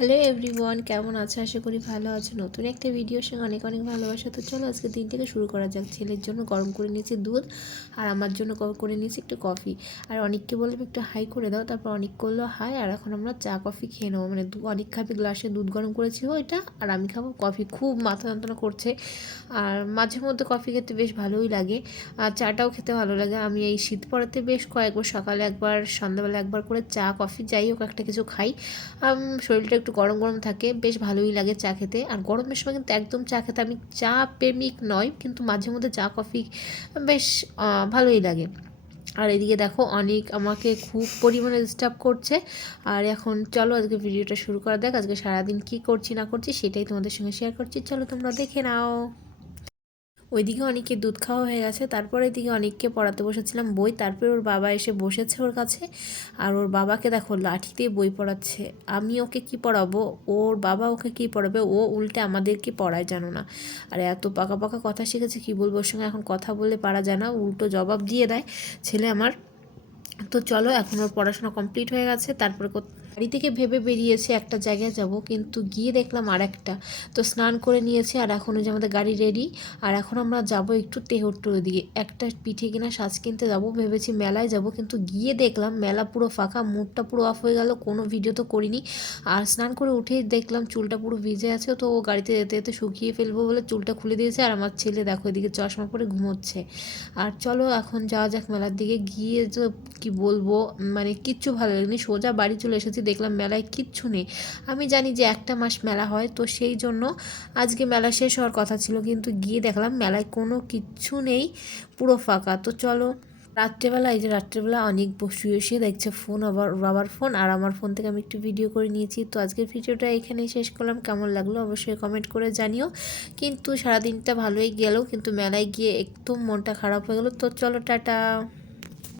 Hello everyone, কেমন আছে? আশা করি ভালো আছে। নতুন একটা ভিডিওর সঙ্গে অনেক অনেক ভালোবাসা। তো চলো আজকে দিন থেকে শুরু করা যাক। ছেলের জন্য গরম করে নিয়েছি দুধ আর আমার জন্য করে নিয়েছি একটু কফি। আর অনেককে বললাম, একটু হাই করে দাও। তারপর অনেক করল হাই। আর এখন আমরা চা, কফি খেয়ে নেব। মানে অনেক খাবে গ্লাসে দুধ গরম করেছি ওইটা আর আমি খাব কফি। খুব মাথা যন্ত্রণা করছে। আর মাঝে মধ্যে কফি খেতে বেশ ভালোই লাগে। আর চাটাও খেতে ভালো লাগে। আমি এই শীত পড়াতে বেশ কয়েকবার সকালে একবার, সন্ধ্যাবেলা একবার করে চা, কফি, যাই হোক, একটা কিছু খাই। শরীরটা একটু গরম গরম থাকে, বেশ ভালোই লাগে চা খেতে। আর গরমের সময় কিন্তু একদম চা খেতে আমি চা প্রেমিক নয়, কিন্তু মাঝে মধ্যে চা, কফি বেশ ভালোই লাগে। আর এদিকে দেখো অনেক আমাকে খুব পরিমাণে ডিস্টার্ব করছে। আর এখন চলো আজকে ভিডিওটা শুরু করা দেখ আজকে সারাদিন কি করছি না করছি সেটাই তোমাদের সঙ্গে শেয়ার করছি। চলো তোমরা দেখে নাও। ওইদিকে অনেকে দুধ খাওয়া হয়ে গেছে, তারপরে এদিকে অনেককে পড়াতে বসেছিলাম বই, তারপরে ওর বাবা এসে বসেছে ওর কাছে, আর ওর বাবাকে দেখো লাঠি দিয়ে বই পড়াচ্ছে, আমি ওকে কি পড়াবো? ওর বাবা ওকে কি পড়াবে? ও উল্টে আমাদেরকে পড়ায় জানো না, আর এত পাকা পাকা কথা শিখেছে, কি বলব ওর সঙ্গে এখন কথা বলে পারা যায় না, উল্টো জবাব দিয়ে দেয়, ছেলে আমার, তো চলো এখন ওর পড়াশোনা কমপ্লিট হয়ে গেছে, তারপরে বাড়ি থেকে ভেবে বেরিয়েছে একটা জায়গায় যাব, কিন্তু গিয়ে দেখলাম আর একটা তো স্নান করে নিয়েছে, আর এখন যে আমাদের গাড়ি রেডি আর এখন আমরা যাব একটু তেহট্টুর দিকে। একটা পিঠে কিনা সাজ কিনতে যাব, ভেবেছি মেলায় যাব, কিন্তু গিয়ে দেখলাম মেলা পুরো ফাঁকা, মুডটা পুরো অফ হয়ে গেল, কোনো ভিডিও তো করিনি। আর স্নান করে উঠেই দেখলাম চুলটা পুরো ভিজে আছে, তো ও গাড়িতে যেতে যেতে শুকিয়ে ফেলব বলে চুলটা খুলে দিয়েছে, আর আমার ছেলে দেখো এদিকে চশমা পরে ঘুমোচ্ছে। আর চলো এখন যাওয়া যাক মেলার দিকে, গিয়ে তো কি বলব মানে কিচ্ছু ভালো লাগেনি, সোজা বাড়ি চলে এসেছি দেখলাম মেলায় কিচ্ছু নেই। আমি জানি যে একটা মাস মেলা হয়, তো সেই জন্য আজকে মেলা শেষ হওয়ার কথা ছিল, কিন্তু গিয়ে দেখলাম মেলায় কোনো কিচ্ছু নেই, পুরো ফাঁকা। তো চলো, রাত্রেবেলা, এই যে রাত্রেবেলা অনেক শুয়ে শুয়ে দেখছে ফোন আবার বাবার ফোন আর আমার ফোন থেকে আমি একটু ভিডিও করে নিয়েছি। তো আজকের ভিডিওটা এখানেই শেষ করলাম। কেমন লাগল অবশ্যই কমেন্ট করে জানিও। কিন্তু সারাদিনটা ভালোই গেল, কিন্তু মেলায় গিয়ে একদম মনটা খারাপ হয়ে গেলো। তো চলো, টাটা!